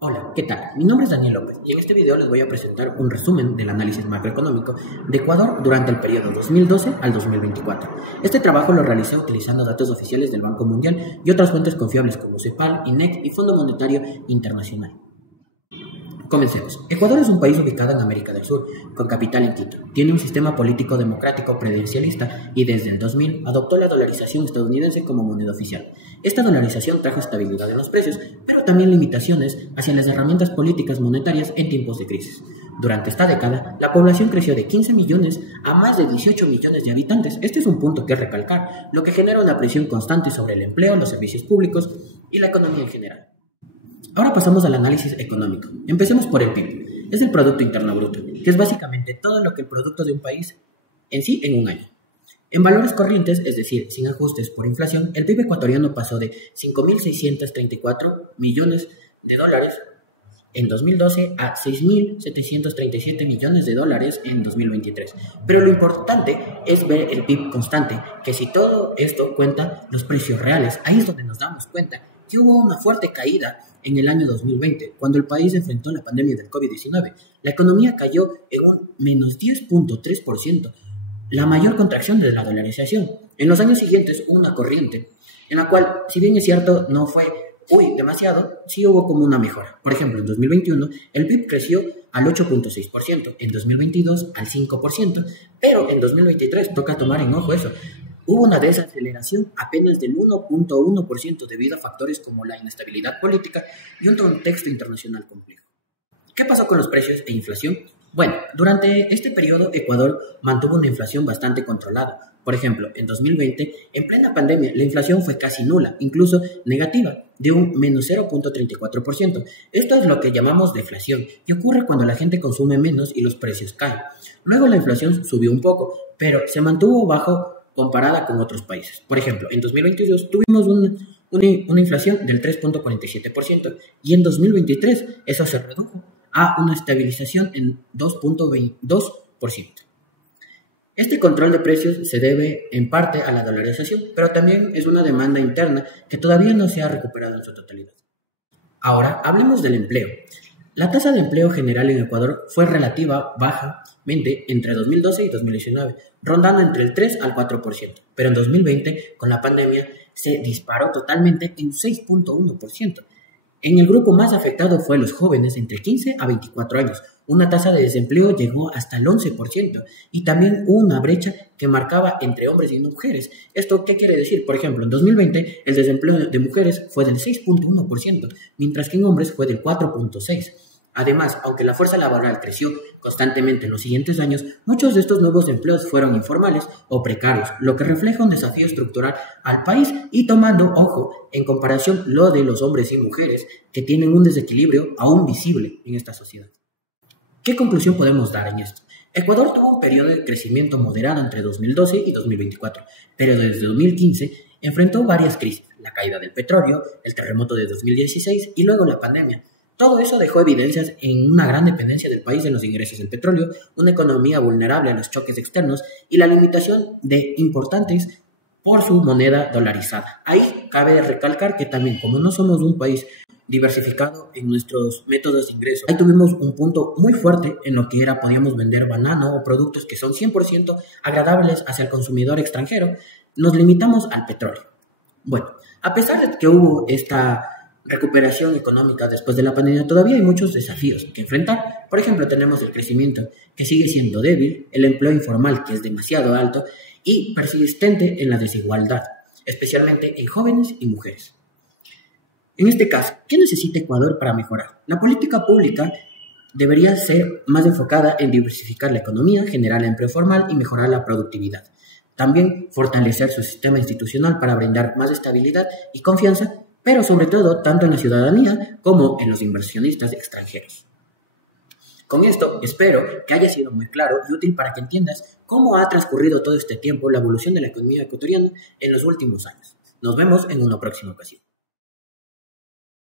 Hola, ¿qué tal? Mi nombre es Daniel López y en este video les voy a presentar un resumen del análisis macroeconómico de Ecuador durante el periodo 2012 al 2024. Este trabajo lo realicé utilizando datos oficiales del Banco Mundial y otras fuentes confiables como CEPAL, INEC y Fondo Monetario Internacional. Comencemos. Ecuador es un país ubicado en América del Sur, con capital en Quito. Tiene un sistema político democrático presidencialista y desde el 2000 adoptó la dolarización estadounidense como moneda oficial. Esta dolarización trajo estabilidad en los precios, pero también limitaciones hacia las herramientas políticas monetarias en tiempos de crisis. Durante esta década, la población creció de 15 millones a más de 18 millones de habitantes. Este es un punto que recalcar, lo que genera una presión constante sobre el empleo, los servicios públicos y la economía en general. Ahora pasamos al análisis económico. Empecemos por el PIB. Es el Producto Interno Bruto, que es básicamente todo lo que el producto de un país en sí en un año. En valores corrientes, es decir, sin ajustes por inflación, el PIB ecuatoriano pasó de 5.634 millones de dólares en 2012 a 6.737 millones de dólares en 2023. Pero lo importante es ver el PIB constante, que si todo esto cuenta los precios reales, ahí es donde nos damos cuenta que hubo una fuerte caída en el año 2020, cuando el país enfrentó la pandemia del COVID-19. La economía cayó en un menos 10.3%, la mayor contracción de la dolarización. En los años siguientes hubo una corriente en la cual, si bien es cierto, no fue demasiado, sí hubo como una mejora. Por ejemplo, en 2021 el PIB creció al 8.6%, en 2022 al 5%, pero en 2023 toca tomar en ojo eso. Hubo una desaceleración apenas del 1.1% debido a factores como la inestabilidad política y un contexto internacional complejo. ¿Qué pasó con los precios e inflación? Bueno, durante este periodo Ecuador mantuvo una inflación bastante controlada. Por ejemplo, en 2020, en plena pandemia, la inflación fue casi nula, incluso negativa, de un menos 0.34%. Esto es lo que llamamos deflación y ocurre cuando la gente consume menos y los precios caen. Luego la inflación subió un poco, pero se mantuvo bajo comparada con otros países. Por ejemplo, en 2022 tuvimos una inflación del 3.47% y en 2023 eso se redujo a una estabilización en 2.22%. Este control de precios se debe en parte a la dolarización, pero también es una demanda interna que todavía no se ha recuperado en su totalidad. Ahora, hablemos del empleo. La tasa de empleo general en Ecuador fue relativa bajamente entre 2012 y 2019, rondando entre el 3 al 4%, pero en 2020, con la pandemia, se disparó totalmente en 6.1%. En el grupo más afectado fue los jóvenes entre 15 a 24 años. Una tasa de desempleo llegó hasta el 11% y también hubo una brecha que marcaba entre hombres y mujeres. ¿Esto qué quiere decir? Por ejemplo, en 2020 el desempleo de mujeres fue del 6.1%, mientras que en hombres fue del 4.6%. Además, aunque la fuerza laboral creció constantemente en los siguientes años, muchos de estos nuevos empleos fueron informales o precarios, lo que refleja un desafío estructural al país y tomando, ojo, en comparación lo de los hombres y mujeres que tienen un desequilibrio aún visible en esta sociedad. ¿Qué conclusión podemos dar en esto? Ecuador tuvo un periodo de crecimiento moderado entre 2012 y 2024, pero desde 2015 enfrentó varias crisis, la caída del petróleo, el terremoto de 2016 y luego la pandemia. Todo eso dejó evidencias en una gran dependencia del país en los ingresos del petróleo, una economía vulnerable a los choques externos y la limitación de importantes por su moneda dolarizada. Ahí cabe recalcar que también, como no somos un país diversificado en nuestros métodos de ingreso, ahí tuvimos un punto muy fuerte en lo que era podíamos vender banano o productos que son 100% agradables hacia el consumidor extranjero, nos limitamos al petróleo. Bueno, a pesar de que hubo esta recuperación económica después de la pandemia, todavía hay muchos desafíos que enfrentar. Por ejemplo, tenemos el crecimiento que sigue siendo débil, el empleo informal que es demasiado alto y persistente en la desigualdad, especialmente en jóvenes y mujeres. En este caso, ¿qué necesita Ecuador para mejorar? La política pública debería ser más enfocada en diversificar la economía, generar empleo formal y mejorar la productividad. También fortalecer su sistema institucional para brindar más estabilidad y confianza, pero sobre todo tanto en la ciudadanía como en los inversionistas extranjeros. Con esto espero que haya sido muy claro y útil para que entiendas cómo ha transcurrido todo este tiempo la evolución de la economía ecuatoriana en los últimos años. Nos vemos en una próxima ocasión.